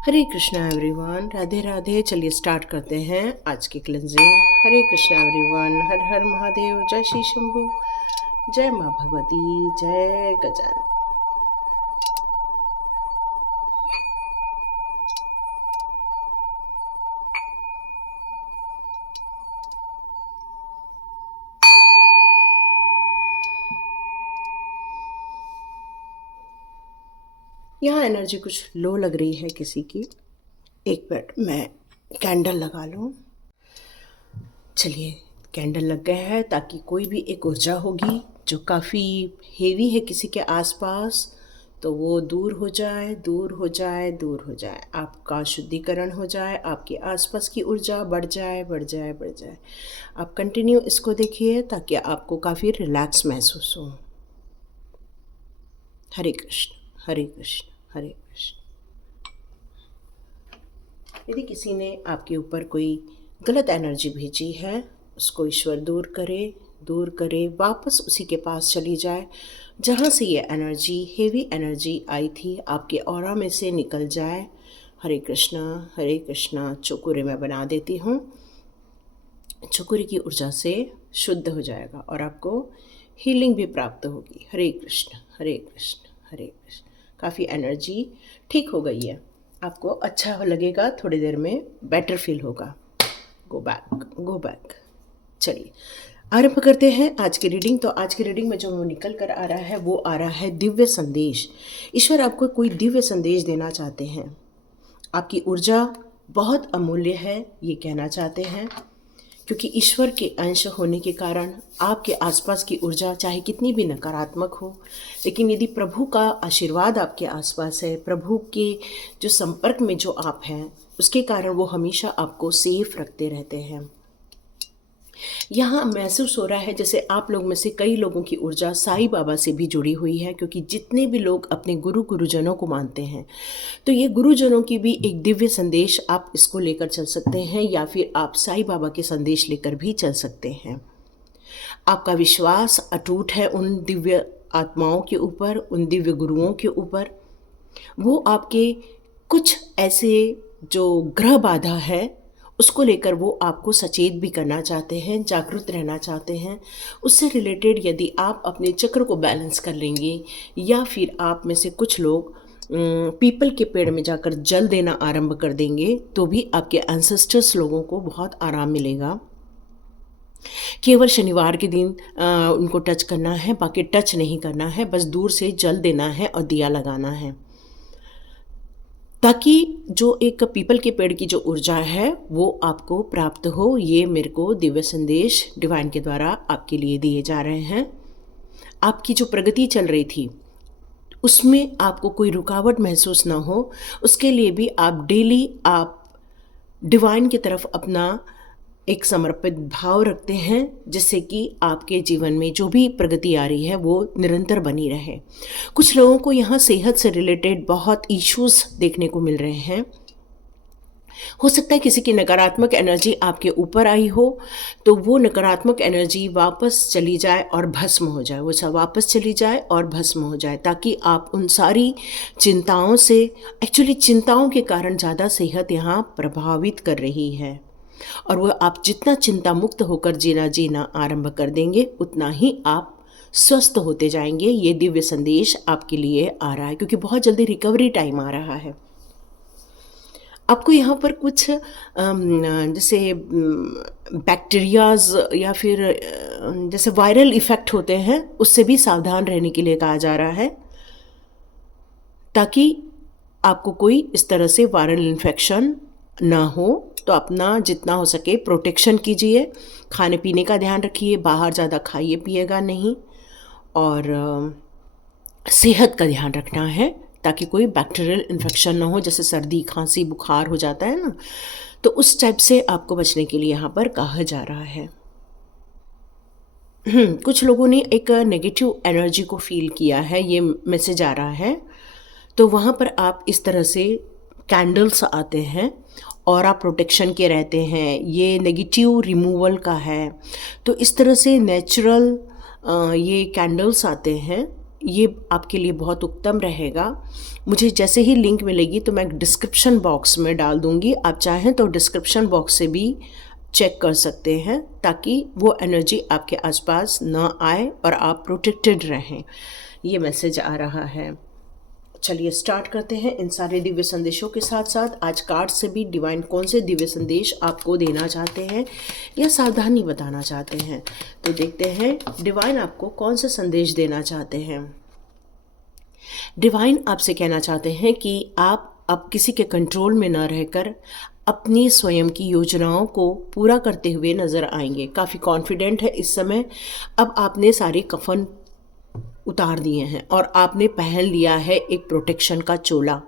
हरे Krishna everyone, Radhe Radhe. चलिए start करते हैं आज की क्लेंजिंग। हरे कृष्णा एवरीवन, हर हर महादेव। जय श्री शंभू, जय माँ भगवती, जय गजानन। यहाँ एनर्जी कुछ लो लग रही है किसी की। एक मिनट मैं कैंडल लगा लूँ। चलिए, कैंडल लग गया है ताकि कोई भी एक ऊर्जा होगी जो काफ़ी हेवी है किसी के आसपास, तो वो दूर हो जाए, दूर हो जाए, दूर हो जाए। आपका शुद्धिकरण हो जाए, आपके आसपास की ऊर्जा बढ़ जाए, बढ़ जाए, बढ़ जाए। आप कंटिन्यू इसको देखिए ताकि आपको काफ़ी रिलैक्स महसूस हो। हरे कृष्ण, हरे कृष्ण, हरे कृष्ण। यदि किसी ने आपके ऊपर कोई गलत एनर्जी भेजी है, उसको ईश्वर दूर करे, दूर करे, वापस उसी के पास चली जाए जहाँ से ये एनर्जी, हेवी एनर्जी आई थी, आपके ऑरा में से निकल जाए। हरे कृष्णा, हरे कृष्णा। चौकुरे मैं बना देती हूँ। चौकुरे की ऊर्जा से शुद्ध हो जाएगा और आपको हीलिंग भी प्राप्त होगी। हरे कृष्ण, हरे कृष्ण, हरे कृष्ण। काफ़ी एनर्जी ठीक हो गई है, आपको अच्छा लगेगा, थोड़ी देर में बेटर फील होगा। Go back, go back. चलिए आरंभ करते हैं आज की रीडिंग। तो आज की रीडिंग में जो निकल कर आ रहा है वो आ रहा है दिव्य संदेश। ईश्वर आपको कोई दिव्य संदेश देना चाहते हैं। आपकी ऊर्जा बहुत अमूल्य है, ये कहना चाहते हैं, क्योंकि ईश्वर के अंश होने के कारण आपके आसपास की ऊर्जा चाहे कितनी भी नकारात्मक हो, लेकिन यदि प्रभु का आशीर्वाद आपके आसपास है, प्रभु के जो संपर्क में जो आप हैं, उसके कारण वो हमेशा आपको सेफ रखते रहते हैं। यहाँ महसूस हो रहा है जैसे आप लोग में से कई लोगों की ऊर्जा साईं बाबा से भी जुड़ी हुई है, क्योंकि जितने भी लोग अपने गुरुजनों को मानते हैं, तो ये गुरुजनों की भी एक दिव्य संदेश आप इसको लेकर चल सकते हैं, या फिर आप साईं बाबा के संदेश लेकर भी चल सकते हैं। आपका विश्वास अटूट है उन दिव्य आत्माओं के ऊपर, उन दिव्य गुरुओं के ऊपर। वो आपके कुछ ऐसे जो ग्रह बाधा है उसको लेकर वो आपको सचेत भी करना चाहते हैं, जागरूक रहना चाहते हैं। उससे रिलेटेड यदि आप अपने चक्र को बैलेंस कर लेंगे, या फिर आप में से कुछ लोग पीपल के पेड़ में जाकर जल देना आरंभ कर देंगे, तो भी आपके एंसेस्टर्स लोगों को बहुत आराम मिलेगा। केवल शनिवार के दिन उनको टच करना है, बाकी टच नहीं करना है, बस दूर से जल देना है और दिया लगाना है, ताकि जो एक पीपल के पेड़ की जो ऊर्जा है वो आपको प्राप्त हो। ये मेरे को दिव्य संदेश डिवाइन के द्वारा आपके लिए दिए जा रहे हैं। आपकी जो प्रगति चल रही थी उसमें आपको कोई रुकावट महसूस ना हो, उसके लिए भी आप डेली आप डिवाइन की तरफ अपना एक समर्पित भाव रखते हैं, जिससे कि आपके जीवन में जो भी प्रगति आ रही है वो निरंतर बनी रहे। कुछ लोगों को यहाँ सेहत से रिलेटेड बहुत इश्यूज देखने को मिल रहे हैं। हो सकता है किसी की नकारात्मक एनर्जी आपके ऊपर आई हो, तो वो नकारात्मक एनर्जी वापस चली जाए और भस्म हो जाए, वो सब वापस चली जाए और भस्म हो जाए, ताकि आप उन सारी चिंताओं से, एक्चुअली चिंताओं के कारण ज़्यादा सेहत यहाँ प्रभावित कर रही है, और वो आप जितना चिंता मुक्त होकर जीना आरंभ कर देंगे, उतना ही आप स्वस्थ होते जाएंगे। ये दिव्य संदेश आपके लिए आ रहा है, क्योंकि बहुत जल्दी रिकवरी टाइम आ रहा है। आपको यहाँ पर कुछ जैसे बैक्टीरियाज या फिर जैसे वायरल इफ़ेक्ट होते हैं, उससे भी सावधान रहने के लिए कहा जा रहा है, ताकि आपको कोई इस तरह से वायरल इन्फेक्शन ना हो। तो अपना जितना हो सके प्रोटेक्शन कीजिए, खाने पीने का ध्यान रखिए, बाहर ज़्यादा खाइए पिएगा नहीं, और सेहत का ध्यान रखना है ताकि कोई बैक्टीरियल इन्फेक्शन ना हो, जैसे सर्दी खांसी बुखार हो जाता है ना, तो उस टाइप से आपको बचने के लिए यहाँ पर कहा जा रहा है। कुछ लोगों ने एक नेगेटिव एनर्जी को फील किया है, ये मैसेज आ रहा है, तो वहाँ पर आप इस तरह से कैंडल्स आते हैं और आप प्रोटेक्शन के रहते हैं, ये नेगेटिव रिमूवल का है। तो इस तरह से नेचुरल ये कैंडल्स आते हैं ये आपके लिए बहुत उत्तम रहेगा। मुझे जैसे ही लिंक मिलेगी तो मैं डिस्क्रिप्शन बॉक्स में डाल दूँगी, आप चाहें तो डिस्क्रिप्शन बॉक्स से भी चेक कर सकते हैं ताकि वो एनर्जी आपके आसपास ना आए और आप प्रोटेक्टेड रहें। ये मैसेज आ रहा है। चलिए स्टार्ट करते हैं इन सारे दिव्य संदेशों के साथ साथ आज कार्ड से भी डिवाइन कौन से दिव्य संदेश आपको देना चाहते हैं या सावधानी बताना चाहते हैं। तो देखते हैं डिवाइन आपको कौन सा संदेश देना चाहते हैं। डिवाइन आपसे कहना चाहते हैं कि आप अब किसी के कंट्रोल में न रहकर अपनी स्वयं की योजनाओं को पूरा करते हुए नज़र आएंगे। काफ़ी कॉन्फिडेंट है इस समय। अब आपने सारे कफन उतार दिए हैं और आपने पहन लिया है एक प्रोटेक्शन का चोला,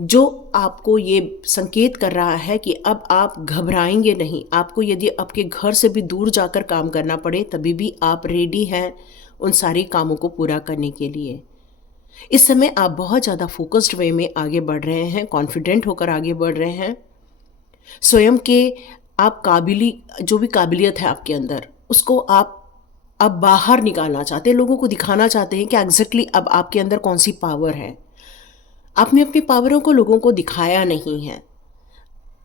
जो आपको ये संकेत कर रहा है कि अब आप घबराएंगे नहीं। आपको यदि आपके घर से भी दूर जाकर काम करना पड़े तभी भी आप रेडी हैं उन सारे कामों को पूरा करने के लिए। इस समय आप बहुत ज़्यादा फोकस्ड वे में आगे बढ़ रहे हैं, कॉन्फिडेंट होकर आगे बढ़ रहे हैं। स्वयं के आप जो भी काबिलियत है आपके अंदर, उसको आप अब बाहर निकालना चाहते हैं, लोगों को दिखाना चाहते हैं कि एग्जैक्टली अब आपके अंदर कौन सी पावर है। आपने अपनी पावरों को लोगों को दिखाया नहीं है।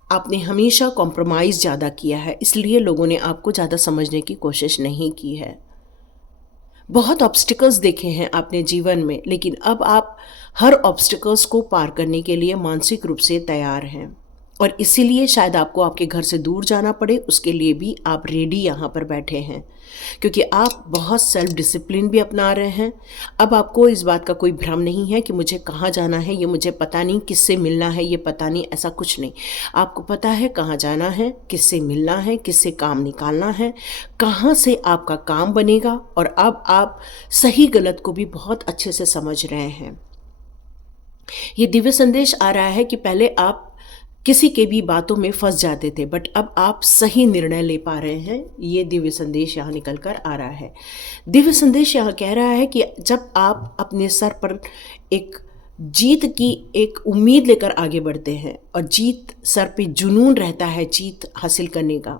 आपने हमेशा कॉम्प्रोमाइज़ ज़्यादा किया है, इसलिए लोगों ने आपको ज़्यादा समझने की कोशिश नहीं की है। बहुत ऑब्स्टिकल्स देखे हैं आपने जीवन में, लेकिन अब आप हर ऑब्स्टिकल्स को पार करने के लिए मानसिक रूप से तैयार हैं और इसीलिए शायद आपको आपके घर से दूर जाना पड़े, उसके लिए भी आप रेडी यहाँ पर बैठे हैं क्योंकि आप बहुत सेल्फ डिसिप्लिन भी अपना रहे हैं। अब आपको इस बात का कोई भ्रम नहीं है कि मुझे कहाँ जाना है, ये मुझे पता नहीं, किससे मिलना है ये पता नहीं, ऐसा कुछ नहीं। आपको पता है कहाँ जाना है, किससे मिलना है, किससे काम निकालना है, कहाँ से आपका काम बनेगा और अब आप सही गलत को भी बहुत अच्छे से समझ रहे हैं। ये दिव्य संदेश आ रहा है कि पहले आप किसी के भी बातों में फंस जाते थे, बट अब आप सही निर्णय ले पा रहे हैं। ये दिव्य संदेश यहाँ निकल कर आ रहा है। दिव्य संदेश यहाँ कह रहा है कि जब आप अपने सर पर एक जीत की एक उम्मीद लेकर आगे बढ़ते हैं और जीत सर पे जुनून रहता है जीत हासिल करने का,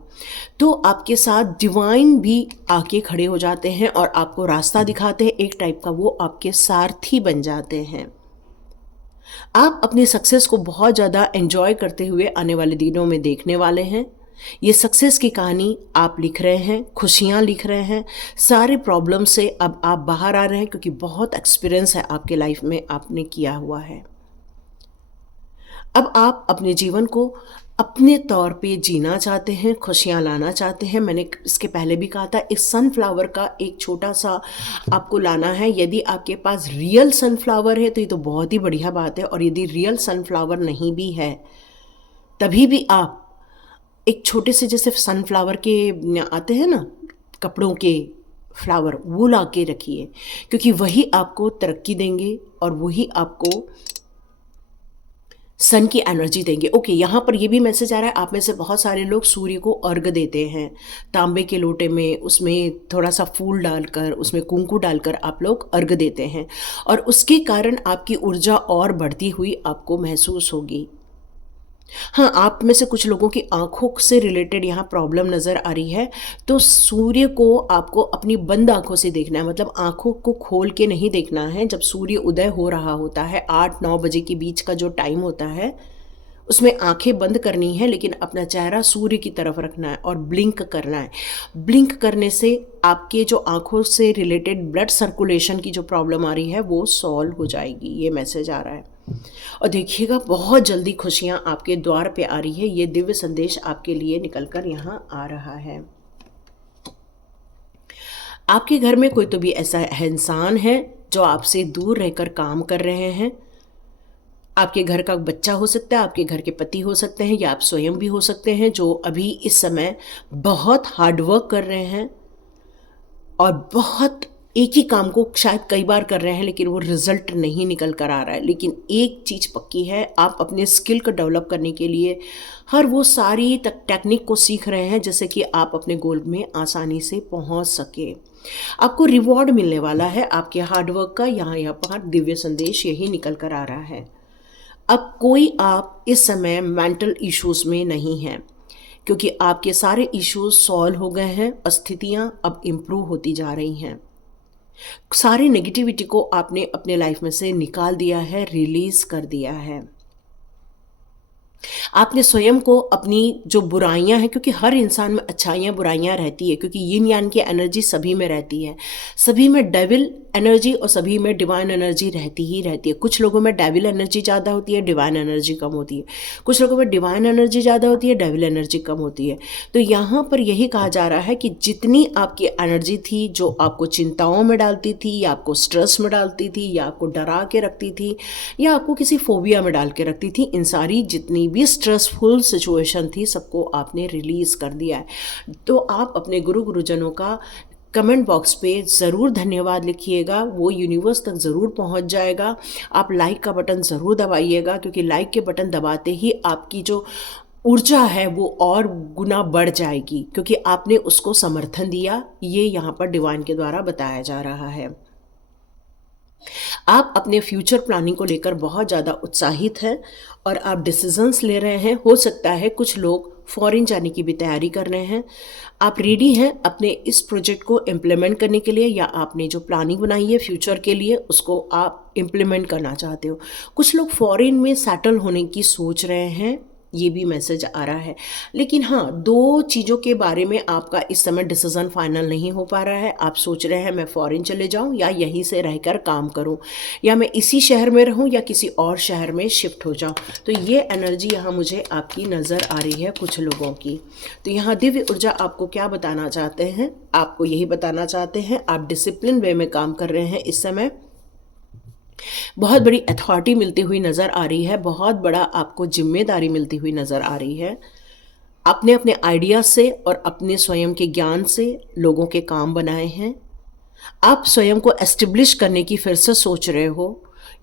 तो आपके साथ डिवाइन भी आके खड़े हो जाते हैं और आपको रास्ता दिखाते हैं। एक टाइप का वो आपके सारथी बन जाते हैं। आप अपनी सक्सेस को बहुत ज़्यादा एंजॉय करते हुए आने वाले दिनों में देखने वाले हैं। ये सक्सेस की कहानी आप लिख रहे हैं, खुशियाँ लिख रहे हैं, सारे प्रॉब्लम से अब आप बाहर आ रहे हैं क्योंकि बहुत एक्सपीरियंस है आपके लाइफ में, आपने किया हुआ है। अब आप अपने जीवन को अपने तौर पे जीना चाहते हैं, खुशियाँ लाना चाहते हैं। मैंने इसके पहले भी कहा था, इस सनफ्लावर का एक छोटा सा आपको लाना है। यदि आपके पास रियल सनफ्लावर है तो ये तो बहुत ही बढ़िया बात है, और यदि रियल सनफ्लावर नहीं भी है तभी भी आप एक छोटे से, जैसे सनफ्लावर के आते हैं ना कपड़ों के फ्लावर, वो ला के रखिए क्योंकि वही आपको तरक्की देंगे और वही आपको सन की एनर्जी देंगे। ओके, यहाँ पर ये भी मैसेज आ रहा है, आप में से बहुत सारे लोग सूर्य को अर्घ देते हैं तांबे के लोटे में, उसमें थोड़ा सा फूल डालकर, उसमें कुंकू डालकर आप लोग अर्घ देते हैं और उसके कारण आपकी ऊर्जा और बढ़ती हुई आपको महसूस होगी। हाँ, आप में से कुछ लोगों की आँखों से रिलेटेड यहाँ प्रॉब्लम नज़र आ रही है, तो सूर्य को आपको अपनी बंद आँखों से देखना है, मतलब आँखों को खोल के नहीं देखना है। जब सूर्य उदय हो रहा होता है 8-9 बजे के बीच का जो टाइम होता है, उसमें आंखें बंद करनी है लेकिन अपना चेहरा सूर्य की तरफ रखना है और ब्लिंक करना है। ब्लिंक करने से आपके जो आँखों से रिलेटेड ब्लड सर्कुलेशन की जो प्रॉब्लम आ रही है वो सॉल्व हो जाएगी। ये मैसेज आ रहा है और देखिएगा बहुत जल्दी खुशियाँ आपके द्वार पे आ रही है। ये दिव्य संदेश आपके लिए निकल कर यहाँ आ रहा है। आपके घर में कोई तो भी ऐसा इंसान है जो आपसे दूर रहकर काम कर रहे हैं। आपके घर का बच्चा हो सकता है, आपके घर के पति हो सकते हैं, या आप स्वयं भी हो सकते हैं जो अभी इस समय बहुत हार्डवर्क कर रहे हैं और बहुत एक ही काम को शायद कई बार कर रहे हैं लेकिन वो रिजल्ट नहीं निकल कर आ रहा है। लेकिन एक चीज़ पक्की है, आप अपने स्किल को डेवलप करने के लिए हर वो सारी टेक्निक को सीख रहे हैं जिससे कि आप अपने गोल में आसानी से पहुंच सके। आपको रिवॉर्ड मिलने वाला है आपके हार्डवर्क का। यहाँ पर दिव्य संदेश यही निकल कर आ रहा है। अब कोई आप इस समय मेंटल इश्यूज़ में नहीं हैं क्योंकि आपके सारे इश्यूज सॉल्व हो गए हैं और स्थितियाँ अब इम्प्रूव होती जा रही हैं। सारी नेगेटिविटी को आपने अपने लाइफ में से निकाल दिया है, रिलीज कर दिया है। आपने स्वयं को अपनी जो बुराइयां हैं, क्योंकि हर इंसान में अच्छाइयाँ बुराइयां रहती है, क्योंकि यिन यान की एनर्जी सभी में रहती है, सभी में डेविल एनर्जी और सभी में डिवाइन एनर्जी रहती ही रहती है। कुछ लोगों में डेविल एनर्जी ज़्यादा होती है, डिवाइन एनर्जी कम होती है। कुछ लोगों में डिवाइन एनर्जी ज़्यादा होती है, डेविल एनर्जी कम होती है। तो यहाँ पर यही कहा जा रहा है कि जितनी आपकी एनर्जी थी जो आपको चिंताओं में डालती थी, या आपको स्ट्रेस में डालती थी, या आपको डरा के रखती थी, या आपको किसी फोबिया में डाल के रखती थी, इन सारी जितनी भी स्ट्रेसफुल सिचुएशन थी सबको आपने रिलीज़ कर दिया है। तो आप अपने गुरुजनों का कमेंट बॉक्स पे ज़रूर धन्यवाद लिखिएगा, वो यूनिवर्स तक ज़रूर पहुंच जाएगा। आप लाइक का बटन ज़रूर दबाइएगा, क्योंकि लाइक के बटन दबाते ही आपकी जो ऊर्जा है वो और गुना बढ़ जाएगी, क्योंकि आपने उसको समर्थन दिया। ये यहाँ पर डिवाइन के द्वारा बताया जा रहा है। आप अपने फ्यूचर प्लानिंग को लेकर बहुत ज़्यादा उत्साहित हैं और आप डिसीजंस ले रहे हैं। हो सकता है कुछ लोग फॉरेन जाने की भी तैयारी कर रहे हैं। आप रेडी हैं अपने इस प्रोजेक्ट को इम्प्लीमेंट करने के लिए, या आपने जो प्लानिंग बनाई है फ्यूचर के लिए उसको आप इम्प्लीमेंट करना चाहते हो। कुछ लोग फॉरेन में सेटल होने की सोच रहे हैं, ये भी मैसेज आ रहा है। लेकिन हाँ, दो चीज़ों के बारे में आपका इस समय डिसीज़न फाइनल नहीं हो पा रहा है। आप सोच रहे हैं मैं फॉरेन चले जाऊं या यहीं से रहकर काम करूं, या मैं इसी शहर में रहूं या किसी और शहर में शिफ्ट हो जाऊं। तो ये एनर्जी यहाँ मुझे आपकी नज़र आ रही है कुछ लोगों की। तो यहाँ दिव्य ऊर्जा आपको क्या बताना चाहते हैं? आपको यही बताना चाहते हैं आप डिसिप्लिन वे में काम कर रहे हैं। इस समय बहुत बड़ी अथॉरिटी मिलती हुई नज़र आ रही है, बहुत बड़ा आपको जिम्मेदारी मिलती हुई नज़र आ रही है। आपने अपने आइडिया से और अपने स्वयं के ज्ञान से लोगों के काम बनाए हैं। आप स्वयं को एस्टेब्लिश करने की फिर से सोच रहे हो।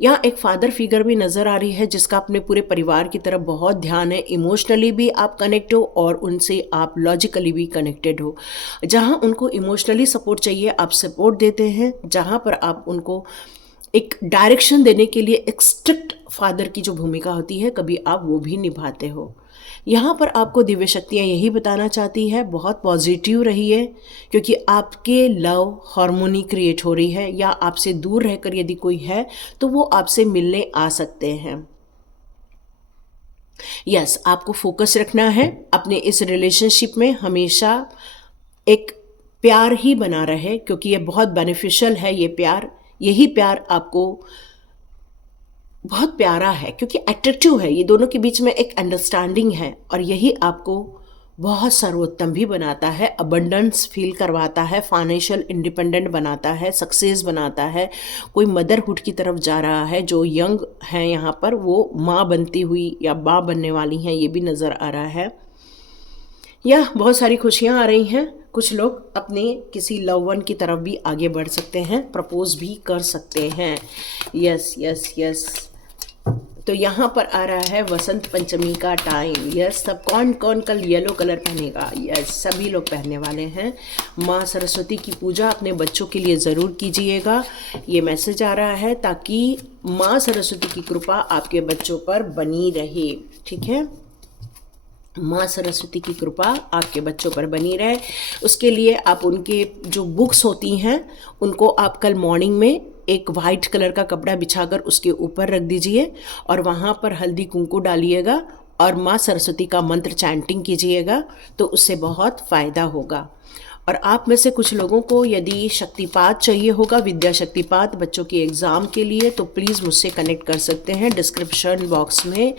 यहाँ एक फादर फिगर भी नज़र आ रही है जिसका अपने पूरे परिवार की तरफ बहुत ध्यान है। इमोशनली भी आप कनेक्ट हो और उनसे आप लॉजिकली भी कनेक्टेड हो। जहाँ उनको इमोशनली सपोर्ट चाहिए आप सपोर्ट देते हैं, जहाँ पर आप उनको एक डायरेक्शन देने के लिए एक स्ट्रिक्ट फादर की जो भूमिका होती है कभी आप वो भी निभाते हो। यहाँ पर आपको दिव्य शक्तियाँ यही बताना चाहती है बहुत पॉजिटिव रहिए, क्योंकि आपके लव हार्मोनी क्रिएट हो रही है, या आपसे दूर रहकर यदि कोई है तो वो आपसे मिलने आ सकते हैं। यस, आपको फोकस रखना है अपने इस रिलेशनशिप में, हमेशा एक प्यार ही बना रहे, क्योंकि ये बहुत बेनिफिशियल है। ये प्यार, यही प्यार आपको बहुत प्यारा है क्योंकि अट्रैक्टिव है। ये दोनों के बीच में एक अंडरस्टैंडिंग है और यही आपको बहुत सर्वोत्तम भी बनाता है, अबंडेंस फील करवाता है, फाइनेंशियल इंडिपेंडेंट बनाता है, सक्सेस बनाता है। कोई मदरहुड की तरफ जा रहा है, जो यंग है यहाँ पर वो माँ बनती हुई या माँ बनने वाली हैं, ये भी नज़र आ रहा है। या बहुत सारी खुशियाँ आ रही हैं। कुछ लोग अपने किसी लव वन की तरफ भी आगे बढ़ सकते हैं, प्रपोज भी कर सकते हैं। Yes yes yes. तो यहाँ पर आ रहा है वसंत पंचमी का टाइम। यस, सब कौन कौन कल येलो कलर पहनेगा? यस, सभी लोग पहनने वाले हैं। माँ सरस्वती की पूजा अपने बच्चों के लिए ज़रूर कीजिएगा। ये मैसेज आ रहा है ताकि माँ सरस्वती की कृपा आपके बच्चों पर बनी रहे। ठीक है, माँ सरस्वती की कृपा आपके बच्चों पर बनी रहे, उसके लिए आप उनके जो बुक्स होती हैं उनको आप कल मॉर्निंग में एक वाइट कलर का कपड़ा बिछाकर उसके ऊपर रख दीजिए और वहाँ पर हल्दी कुंकू डालिएगा और माँ सरस्वती का मंत्र चैंटिंग कीजिएगा, तो उससे बहुत फ़ायदा होगा। और आप में से कुछ लोगों को यदि शक्तिपात चाहिए होगा, विद्या शक्तिपात बच्चों के एग्ज़ाम के लिए, तो प्लीज़ मुझसे कनेक्ट कर सकते हैं। डिस्क्रिप्शन बॉक्स में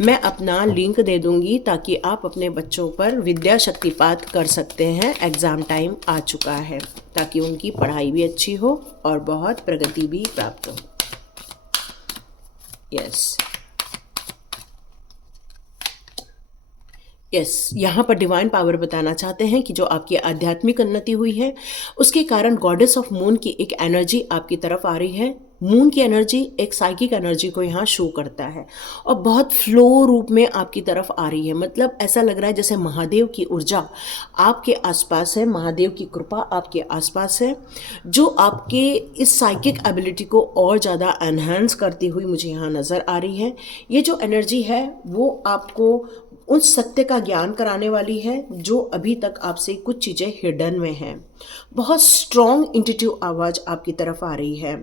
मैं अपना लिंक दे दूंगी ताकि आप अपने बच्चों पर विद्या शक्तिपात कर सकते हैं। एग्ज़ाम टाइम आ चुका है ताकि उनकी पढ़ाई भी अच्छी हो और बहुत प्रगति भी प्राप्त हो। यस यस, यहाँ पर डिवाइन पावर बताना चाहते हैं कि जो आपकी आध्यात्मिक उन्नति हुई है उसके कारण गॉडेस ऑफ मून की एक एनर्जी आपकी तरफ आ रही है। मून की एनर्जी एक साइकिक एनर्जी को यहाँ शो करता है और बहुत फ्लो रूप में आपकी तरफ आ रही है। मतलब ऐसा लग रहा है जैसे महादेव की ऊर्जा आपके आसपास है, महादेव की कृपा आपके आसपास है, जो आपके इस साइकिक एबिलिटी को और ज़्यादा एनहांस करती हुई मुझे यहाँ नज़र आ रही है। ये जो एनर्जी है वो आपको उस सत्य का ज्ञान कराने वाली है जो अभी तक आपसे कुछ चीज़ें हिडन में हैं। बहुत स्ट्रॉन्ग इंट्यूटिव आवाज़ आपकी तरफ आ रही है।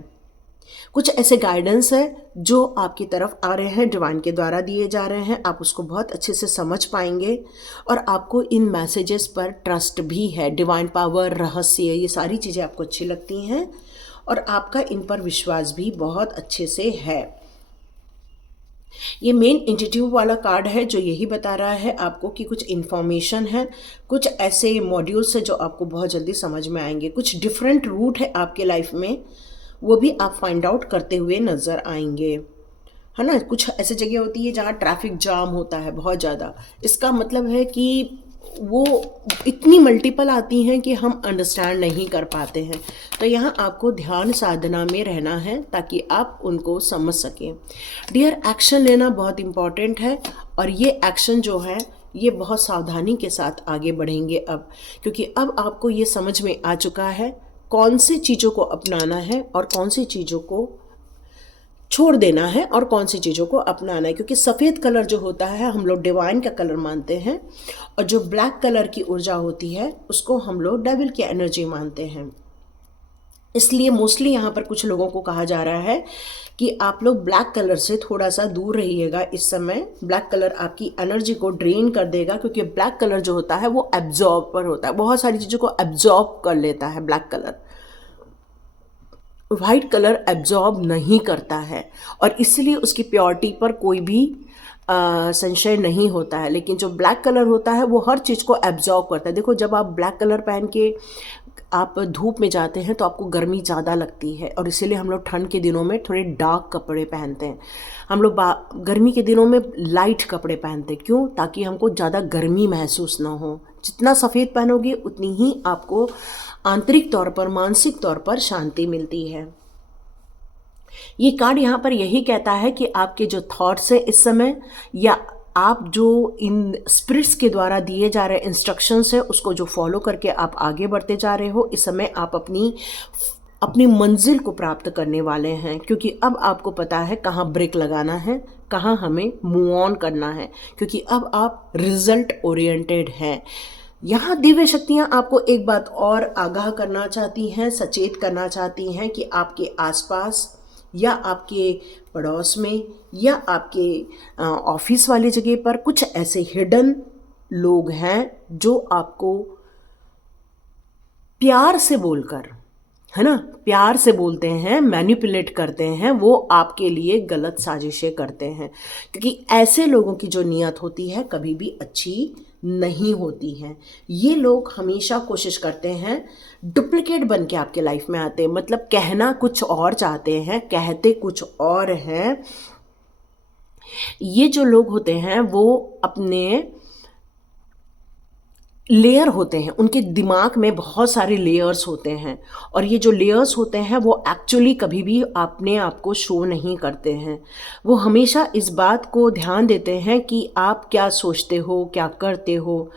कुछ ऐसे गाइडेंस है जो आपकी तरफ आ रहे हैं, डिवाइन के द्वारा दिए जा रहे हैं। आप उसको बहुत अच्छे से समझ पाएंगे और आपको इन मैसेजेस पर ट्रस्ट भी है। डिवाइन पावर, रहस्य, ये सारी चीज़ें आपको अच्छी लगती हैं और आपका इन पर विश्वास भी बहुत अच्छे से है। ये मेन इंट्यूटिव वाला कार्ड है जो यही बता रहा है आपको कि कुछ इन्फॉर्मेशन है, कुछ ऐसे मॉड्यूल्स है जो आपको बहुत जल्दी समझ में आएंगे। कुछ डिफरेंट रूट है आपके लाइफ में, वो भी आप फाइंड आउट करते हुए नज़र आएंगे, है ना। कुछ ऐसी जगह होती है जहाँ ट्रैफिक जाम होता है बहुत ज़्यादा, इसका मतलब है कि वो इतनी मल्टीपल आती हैं कि हम अंडरस्टैंड नहीं कर पाते हैं। तो यहाँ आपको ध्यान साधना में रहना है ताकि आप उनको समझ सकें। डियर, एक्शन लेना बहुत इम्पॉर्टेंट है और ये एक्शन जो है ये बहुत सावधानी के साथ आगे बढ़ेंगे अब, क्योंकि अब आपको ये समझ में आ चुका है कौन सी चीज़ों को अपनाना है और कौन सी चीज़ों को छोड़ देना है और कौन सी चीज़ों को अपनाना है। क्योंकि सफ़ेद कलर जो होता है हम लोग डिवाइन का कलर मानते हैं और जो ब्लैक कलर की ऊर्जा होती है उसको हम लोग डेविल की एनर्जी मानते हैं। इसलिए मोस्टली यहाँ पर कुछ लोगों को कहा जा रहा है कि आप लोग ब्लैक कलर से थोड़ा सा दूर रहिएगा इस समय। ब्लैक कलर आपकी एनर्जी को ड्रेन कर देगा, क्योंकि ब्लैक कलर जो होता है वो एब्जॉर्बर होता है, बहुत सारी चीज़ों को एब्जॉर्ब कर लेता है black colour. White colour absorb नहीं करता है और इसलिए उसकी प्योरिटी पर कोई भी संशय नहीं होता है। लेकिन जो ब्लैक कलर होता है वो हर चीज़ को एब्जॉर्ब करता है। देखो, जब आप ब्लैक कलर पहन के आप धूप में जाते हैं तो आपको गर्मी ज़्यादा लगती है और इसीलिए हम लोग ठंड के दिनों में थोड़े डार्क कपड़े पहनते हैं। हम लोग गर्मी के दिनों में लाइट कपड़े पहनते हैं। क्यों? ताकि हमको ज़्यादा गर्मी महसूस ना हो। जितना सफ़ेद पहनोगे उतनी ही आपको आंतरिक तौर पर, मानसिक तौर पर शांति मिलती है। ये कार्ड यहाँ पर यही कहता है कि आपके जो थॉट्स हैं इस समय, या आप जो इन स्पिरिट्स के द्वारा दिए जा रहे इंस्ट्रक्शंस है उसको जो फॉलो करके आप आगे बढ़ते जा रहे हो, इस समय आप अपनी मंजिल को प्राप्त करने वाले हैं। क्योंकि अब आपको पता है कहाँ ब्रेक लगाना है, कहाँ हमें मूव ऑन करना है, क्योंकि अब आप रिजल्ट ओरिएंटेड हैं। यहाँ दिव्य शक्तियाँ आपको एक बात और आगाह करना चाहती हैं, सचेत करना चाहती हैं कि आपके आसपास या आपके पड़ोस में या आपके ऑफिस वाली जगह पर कुछ ऐसे हिडन लोग हैं जो आपको प्यार से बोलकर, है ना, प्यार से बोलते हैं, मैनिपुलेट करते हैं, वो आपके लिए गलत साजिशें करते हैं। क्योंकि ऐसे लोगों की जो नीयत होती है कभी भी अच्छी नहीं होती है। ये लोग हमेशा कोशिश करते हैं, डुप्लीकेट बन के आपके लाइफ में आते हैं, मतलब कहना कुछ और चाहते हैं, कहते कुछ और हैं। ये जो लोग होते हैं वो अपने लेयर होते हैं, उनके दिमाग में बहुत सारे लेयर्स होते हैं और ये जो लेयर्स होते हैं वो एक्चुअली कभी भी अपने आप को शो नहीं करते हैं। वो हमेशा इस बात को ध्यान देते हैं कि आप क्या सोचते हो, क्या करते हो,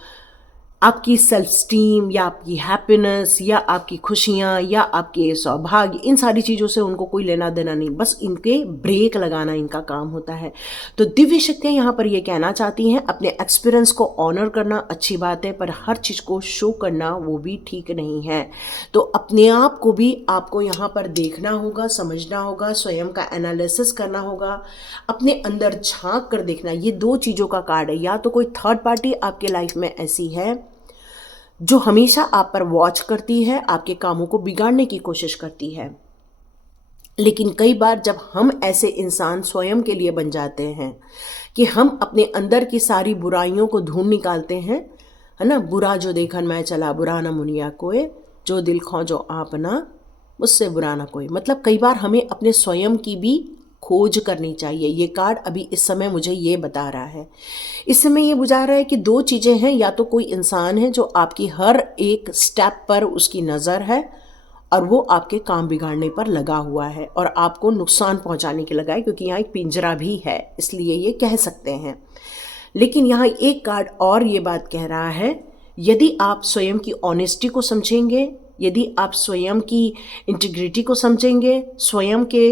आपकी सेल्फ स्टीम या आपकी हैप्पीनेस या आपकी खुशियाँ या आपके सौभाग्य, इन सारी चीज़ों से उनको कोई लेना देना नहीं, बस इनके ब्रेक लगाना इनका काम होता है। तो दिव्य शक्तियाँ यहाँ पर ये कहना चाहती हैं, अपने एक्सपीरियंस को ऑनर करना अच्छी बात है, पर हर चीज़ को शो करना वो भी ठीक नहीं है। तो अपने आप को भी आपको यहाँ पर देखना होगा, समझना होगा, स्वयं का एनालिसिस करना होगा, अपने अंदर झांक कर देखना। ये दो चीज़ों का कार्ड है, या तो कोई थर्ड पार्टी आपके लाइफ में ऐसी है जो हमेशा आप पर वॉच करती है, आपके कामों को बिगाड़ने की कोशिश करती है। लेकिन कई बार जब हम ऐसे इंसान स्वयं के लिए बन जाते हैं कि हम अपने अंदर की सारी बुराइयों को ढूंढ निकालते हैं, है ना, बुरा जो देखन मैं चला बुरा ना मुनिया कोई, जो दिल खो जो आपना मुझसे बुरा ना कोई। मतलब कई बार हमें अपने स्वयं की भी खोज करनी चाहिए। ये कार्ड अभी इस समय मुझे ये बता रहा है, इस समय ये बुझा रहा है कि दो चीज़ें हैं, या तो कोई इंसान है जो आपकी हर एक स्टेप पर उसकी नज़र है और वो आपके काम बिगाड़ने पर लगा हुआ है और आपको नुकसान पहुंचाने के लगा है, क्योंकि यहाँ एक पिंजरा भी है, इसलिए ये कह सकते हैं। लेकिन यहाँ एक कार्ड और ये बात कह रहा है, यदि आप स्वयं की ऑनेस्टी को समझेंगे, यदि आप स्वयं की इंटीग्रिटी को समझेंगे, स्वयं के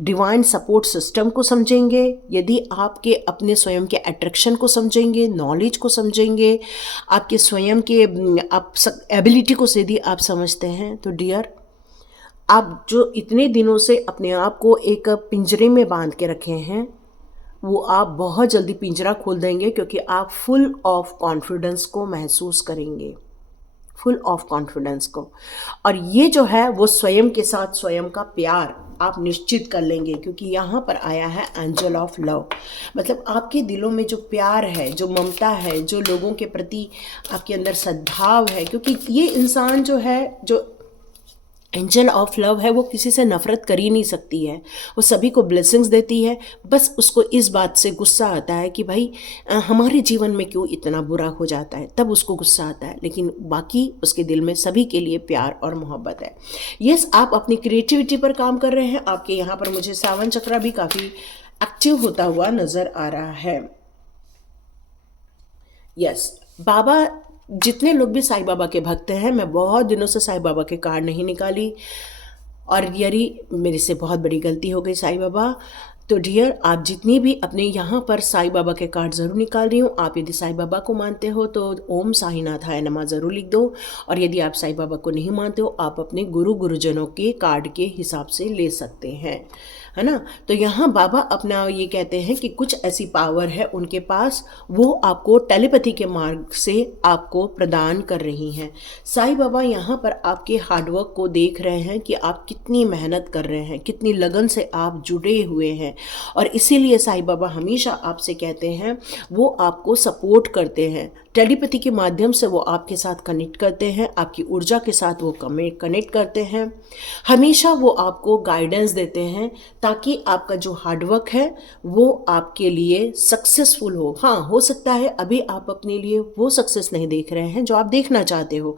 डिवाइन सपोर्ट सिस्टम को समझेंगे, यदि आपके अपने स्वयं के अट्रैक्शन को समझेंगे, नॉलेज को समझेंगे, आपके स्वयं के आप एबिलिटी को यदि आप समझते हैं, तो डियर, आप जो इतने दिनों से अपने आप को एक पिंजरे में बांध के रखे हैं, वो आप बहुत जल्दी पिंजरा खोल देंगे, क्योंकि आप फुल ऑफ कॉन्फिडेंस को महसूस करेंगे, फुल ऑफ कॉन्फिडेंस को। और ये जो है वो स्वयं के साथ स्वयं का प्यार आप निश्चित कर लेंगे, क्योंकि यहाँ पर आया है एंजल ऑफ लव। मतलब आपके दिलों में जो प्यार है, जो ममता है, जो लोगों के प्रति आपके अंदर सद्भाव है, क्योंकि ये इंसान जो है, जो एंजल ऑफ लव है, वो किसी से नफरत कर ही नहीं सकती है, वो सभी को ब्लेसिंग्स देती है। बस उसको इस बात से गुस्सा आता है कि भाई हमारे जीवन में क्यों इतना बुरा हो जाता है, तब उसको गुस्सा आता है, लेकिन बाकी उसके दिल में सभी के लिए प्यार और मोहब्बत है। यस, आप अपनी क्रिएटिविटी पर काम कर रहे हैं। आपके यहाँ पर मुझे 7 चक्रा भी काफ़ी एक्टिव होता हुआ नज़र आ रहा है। यस, बाबा, जितने लोग भी साईं बाबा के भक्त हैं, मैं बहुत दिनों से साईं बाबा के कार्ड नहीं निकाली, और यदि मेरे से बहुत बड़ी गलती हो गई साईं बाबा, तो डियर, आप जितनी भी अपने यहाँ पर साईं बाबा के कार्ड ज़रूर निकाल रही हूँ। आप यदि साईं बाबा को मानते हो तो ओम साईनाथाय नमः ज़रूर लिख दो, और यदि आप साईं बाबा को नहीं मानते हो, आप अपने गुरुजनों के कार्ड के हिसाब से ले सकते हैं, है ना। तो यहाँ बाबा अपना ये कहते हैं कि कुछ ऐसी पावर है उनके पास, वो आपको टेलीपैथी के मार्ग से आपको प्रदान कर रही हैं। साईं बाबा यहाँ पर आपके हार्डवर्क को देख रहे हैं कि आप कितनी मेहनत कर रहे हैं, कितनी लगन से आप जुड़े हुए हैं, और इसीलिए साईं बाबा हमेशा आपसे कहते हैं, वो आपको सपोर्ट करते हैं। टेलीपैथी के माध्यम से वो आपके साथ कनेक्ट करते हैं, आपकी ऊर्जा के साथ वो कनेक्ट करते हैं। हमेशा वो आपको गाइडेंस देते हैं, ताकि आपका जो हार्डवर्क है वो आपके लिए सक्सेसफुल हो। हाँ, हो सकता है अभी आप अपने लिए वो सक्सेस नहीं देख रहे हैं जो आप देखना चाहते हो,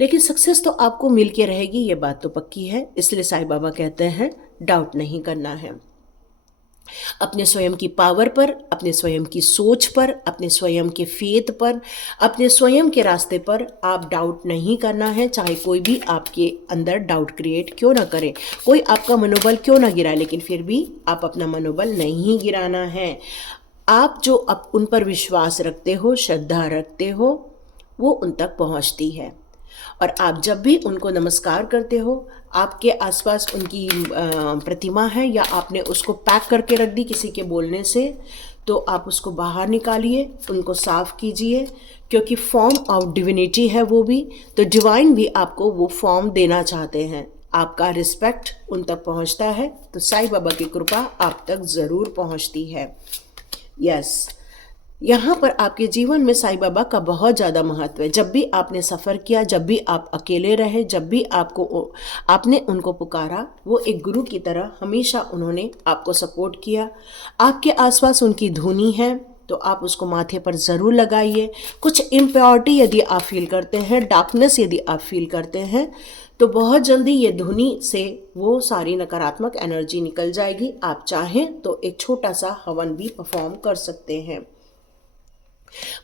लेकिन सक्सेस तो आपको मिल के रहेगी, ये बात तो पक्की है। इसलिए साईं बाबा कहते हैं डाउट नहीं करना है। अपने स्वयं की पावर पर, अपने स्वयं की सोच पर, अपने स्वयं के फेथ पर, अपने स्वयं के रास्ते पर आप डाउट नहीं करना है। चाहे कोई भी आपके अंदर डाउट क्रिएट क्यों ना करे, कोई आपका मनोबल क्यों ना गिराए, लेकिन फिर भी आप अपना मनोबल नहीं गिराना है। आप जो उन पर विश्वास रखते हो, श्रद्धा रखते हो, वो उन तक पहुंचती है। और आप जब भी उनको नमस्कार करते हो, आपके आसपास उनकी प्रतिमा है या आपने उसको पैक करके रख दी किसी के बोलने से, तो आप उसको बाहर निकालिए, उनको साफ़ कीजिए, क्योंकि फॉर्म ऑफ डिविनिटी है वो भी, तो डिवाइन भी आपको वो फॉर्म देना चाहते हैं। आपका रिस्पेक्ट उन तक पहुंचता है तो साईं बाबा की कृपा आप तक ज़रूर पहुंचती है। यस, यहाँ पर आपके जीवन में साईं बाबा का बहुत ज़्यादा महत्व है। जब भी आपने सफ़र किया, जब भी आप अकेले रहे, जब भी आपने उनको पुकारा, वो एक गुरु की तरह हमेशा उन्होंने आपको सपोर्ट किया। आपके आसपास उनकी धुनी है, तो आप उसको माथे पर ज़रूर लगाइए। कुछ इम्प्योरिटी यदि आप फील करते हैं, डार्कनेस यदि आप फील करते हैं, तो बहुत जल्दी ये धुनी से वो सारी नकारात्मक एनर्जी निकल जाएगी। आप चाहें तो एक छोटा सा हवन भी परफॉर्म कर सकते हैं।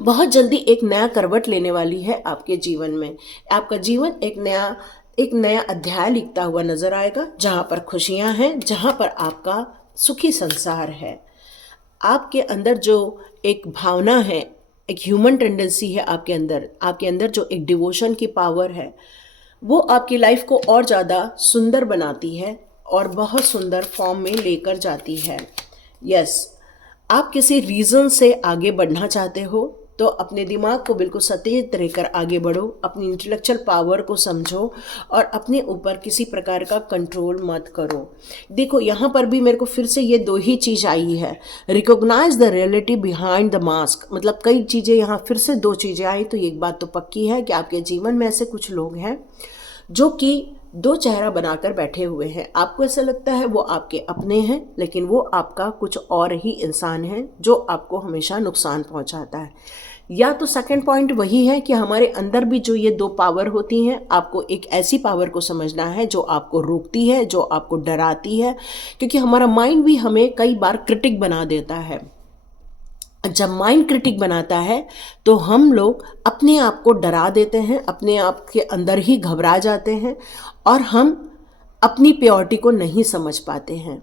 बहुत जल्दी एक नया करवट लेने वाली है आपके जीवन में। आपका जीवन एक नया अध्याय लिखता हुआ नजर आएगा, जहाँ पर खुशियाँ हैं, जहाँ पर आपका सुखी संसार है। आपके अंदर जो एक भावना है, एक ह्यूमन टेंडेंसी है आपके अंदर जो एक डिवोशन की पावर है, वो आपकी लाइफ को और ज़्यादा सुंदर बनाती है और बहुत सुंदर फॉर्म में लेकर जाती है। यस, आप किसी रीज़न से आगे बढ़ना चाहते हो तो अपने दिमाग को बिल्कुल सतेज रहकर आगे बढ़ो, अपनी इंटेलेक्चुअल पावर को समझो और अपने ऊपर किसी प्रकार का कंट्रोल मत करो। देखो, यहाँ पर भी मेरे को फिर से ये दो ही चीज़ आई है, recognise the reality behind the mask. मतलब कई चीज़ें यहाँ फिर से दो चीज़ें आई, तो एक बात तो पक्की है कि आपके जीवन में ऐसे कुछ लोग हैं जो कि दो चेहरा बनाकर बैठे हुए हैं। आपको ऐसा लगता है वो आपके अपने हैं, लेकिन वो आपका कुछ और ही इंसान है जो आपको हमेशा नुकसान पहुंचाता है। या तो सेकंड पॉइंट वही है कि हमारे अंदर भी जो ये दो पावर होती हैं, आपको एक ऐसी पावर को समझना है जो आपको रोकती है, जो आपको डराती है, क्योंकि हमारा माइंड भी हमें कई बार क्रिटिक बना देता है। जब माइंड क्रिटिक बनाता है तो हम लोग अपने आप को डरा देते हैं, अपने आप के अंदर ही घबरा जाते हैं और हम अपनी प्योरिटी को नहीं समझ पाते हैं।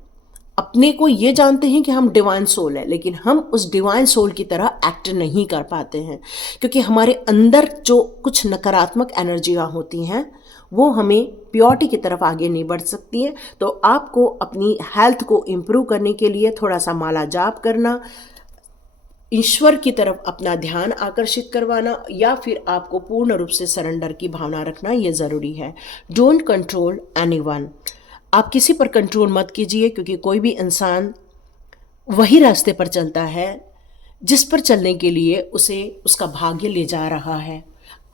अपने को ये जानते हैं कि हम डिवाइन सोल है, लेकिन हम उस डिवाइन सोल की तरह एक्ट नहीं कर पाते हैं, क्योंकि हमारे अंदर जो कुछ नकारात्मक एनर्जियाँ होती हैं वो हमें प्योरिटी की तरफ आगे नहीं बढ़ सकती है। तो आपको अपनी हेल्थ को इम्प्रूव करने के लिए थोड़ा सा माला जाप करना, ईश्वर की तरफ अपना ध्यान आकर्षित करवाना, या फिर आपको पूर्ण रूप से सरेंडर की भावना रखना, ये ज़रूरी है। Don't control anyone. आप किसी पर कंट्रोल मत कीजिए, क्योंकि कोई भी इंसान वही रास्ते पर चलता है जिस पर चलने के लिए उसे उसका भाग्य ले जा रहा है।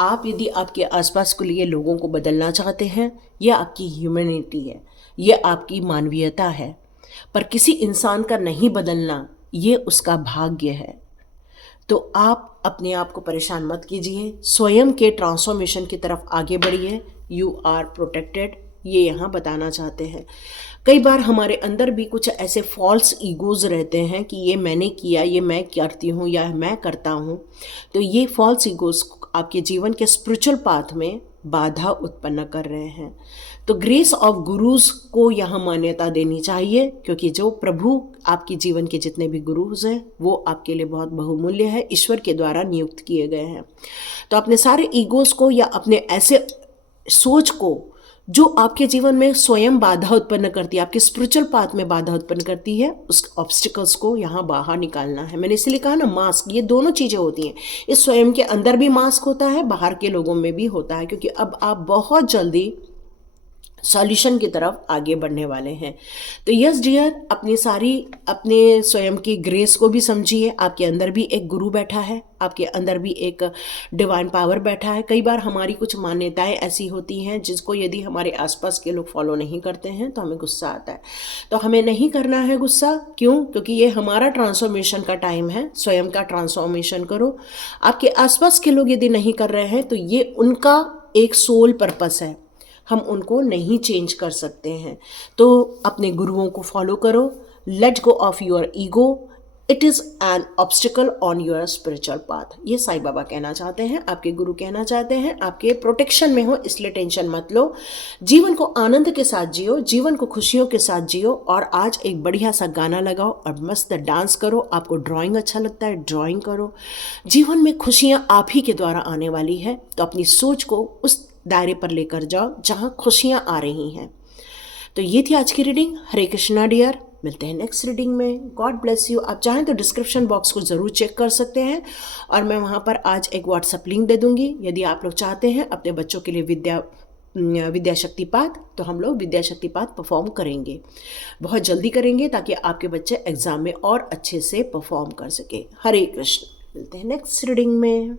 आप यदि आपके आसपास के लिए लोगों को बदलना चाहते हैं, यह आपकी ह्यूमैनिटी है, यह आपकी मानवीयता है। पर किसी इंसान का नहीं बदलना ये उसका भाग्य है। तो आप अपने आप को परेशान मत कीजिए, स्वयं के ट्रांसफॉर्मेशन की तरफ आगे बढ़िए। यू आर प्रोटेक्टेड, ये यहाँ बताना चाहते हैं। कई बार हमारे अंदर भी कुछ ऐसे फॉल्स ईगोज़ रहते हैं कि ये मैंने किया, ये मैं करती हूँ या मैं करता हूँ। तो ये फॉल्स ईगोज़ आपके जीवन के स्पिरिचुअल पाथ में बाधा उत्पन्न कर रहे हैं। तो ग्रेस ऑफ गुरुज को यहाँ मान्यता देनी चाहिए, क्योंकि जो प्रभु आपके जीवन के जितने भी गुरुज हैं वो आपके लिए बहुत बहुमूल्य है, ईश्वर के द्वारा नियुक्त किए गए हैं। तो अपने सारे ईगोज़ को या अपने ऐसे सोच को जो आपके जीवन में स्वयं बाधा उत्पन्न करती है, आपके स्पिरिचुअल पाथ में बाधा उत्पन्न करती है, उस ऑब्स्टिकल्स को यहाँ बाहर निकालना है। मैंने इसलिए कहा ना, मास्क, ये दोनों चीज़ें होती हैं। इस स्वयं के अंदर भी मास्क होता है, बाहर के लोगों में भी होता है, क्योंकि अब आप बहुत जल्दी सॉल्यूशन की तरफ आगे बढ़ने वाले हैं। तो यस डियर, अपने स्वयं की ग्रेस को भी समझिए। आपके अंदर भी एक गुरु बैठा है, आपके अंदर भी एक डिवाइन पावर बैठा है। कई बार हमारी कुछ मान्यताएं ऐसी होती हैं जिसको यदि हमारे आसपास के लोग फॉलो नहीं करते हैं तो हमें गुस्सा आता है। तो हमें नहीं करना है गुस्सा। क्यों? क्योंकि ये हमारा ट्रांसफॉर्मेशन का टाइम है। स्वयं का ट्रांसफॉर्मेशन करो। आपके आसपास के लोग यदि नहीं कर रहे हैं तो ये उनका एक सोल पर्पस है, हम उनको नहीं चेंज कर सकते हैं। तो अपने गुरुओं को फॉलो करो। Let go of your ego, it is an obstacle on your spiritual path. ये साईं बाबा कहना चाहते हैं, आपके गुरु कहना चाहते हैं। आपके प्रोटेक्शन में हो, इसलिए टेंशन मत लो। जीवन को आनंद के साथ जियो, जीवन को खुशियों के साथ जियो। और आज एक बढ़िया सा गाना लगाओ और मस्त डांस करो। आपको ड्राइंग अच्छा लगता है, ड्राइंग करो। जीवन में खुशियाँ आप ही के द्वारा आने वाली है। तो अपनी सोच को उस दायरे पर लेकर जाओ जहाँ खुशियाँ आ रही हैं। तो ये थी आज की रीडिंग। हरे कृष्णा डियर, मिलते हैं नेक्स्ट रीडिंग में। God bless you. आप चाहें तो डिस्क्रिप्शन बॉक्स को ज़रूर चेक कर सकते हैं, और मैं वहाँ पर आज एक व्हाट्सएप लिंक दे दूँगी। यदि आप लोग चाहते हैं अपने बच्चों के लिए विद्या शक्ति पाठ, तो हम लोग विद्या शक्ति पाठ परफॉर्म करेंगे, बहुत जल्दी करेंगे, ताकि आपके बच्चे एग्ज़ाम में और अच्छे से परफॉर्म कर सके। हरे कृष्ण। मिलते हैं नेक्स्ट रीडिंग में।